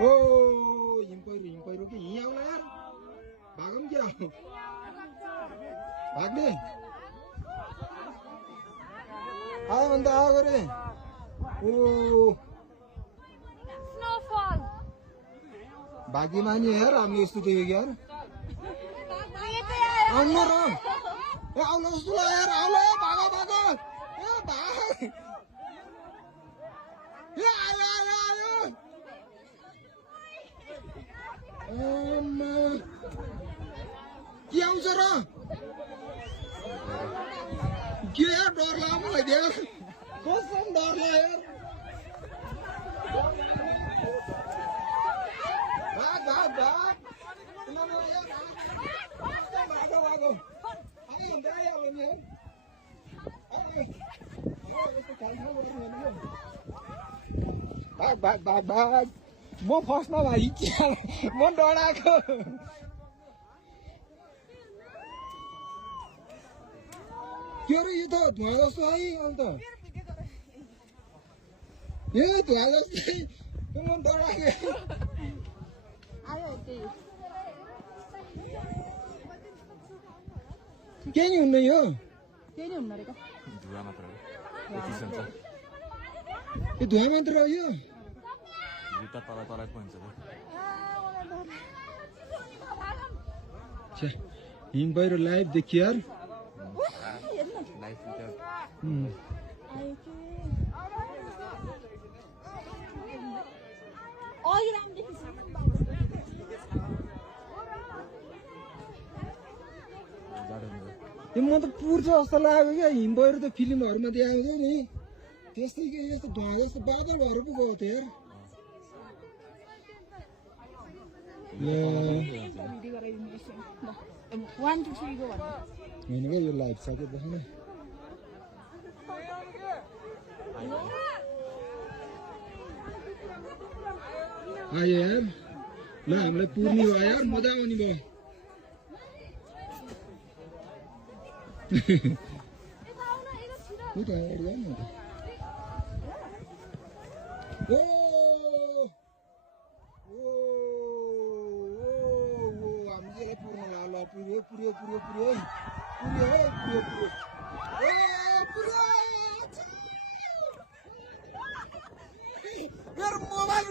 ओ हिम पहिरो के यहीँ आउला यार भागौँ क्या भाग्ने आयो भने त आयो गरे ओ भाग्यमानी यार हामीले यस्तो देखेको यार आउनु र ए आउनु जस्तो ल यार आउला भागो भागो ए भाग ए आयो आयो आयो के आउँछ र के यार डर लाग्यो मलाई यार कसम डर लाग्यो यार भाग भाग भाग भागो भागो आयो भने आइहाल्यो नि भाग भाग भाग भाग म फर्स्टमा भाइ म डराएको के अरे यो त धुवा जस्तो है अन्त ए धुवा जस्तै म डराएको केही नि हुन्न यो केही नि हुन्न रहेको धुवा मात्र हो ए धुवा मात्र हो यो जुत्ता तल तल पो हुन्छ हिम पहिरो लाइभ देखियो यार म त पुर्छ जस्तो लाग्यो क्या हिम पहिरो त फिल्महरूमा देखाउँथ्यो नि त्यस्तै के यस्तो धुवा जस्तो बादल भएर पो गएको थियो यार होइन क्या यो लाइभ सक्यो देखाउन आयो यार ल हामीलाई पुर्ने भयो यार मजा आउने भयो हामीले पुर्न ल पुर्यो पुर्यो पुर्यो पुर्यो पुर्यो पुर्यो पुर्यो मेरो मोबाइल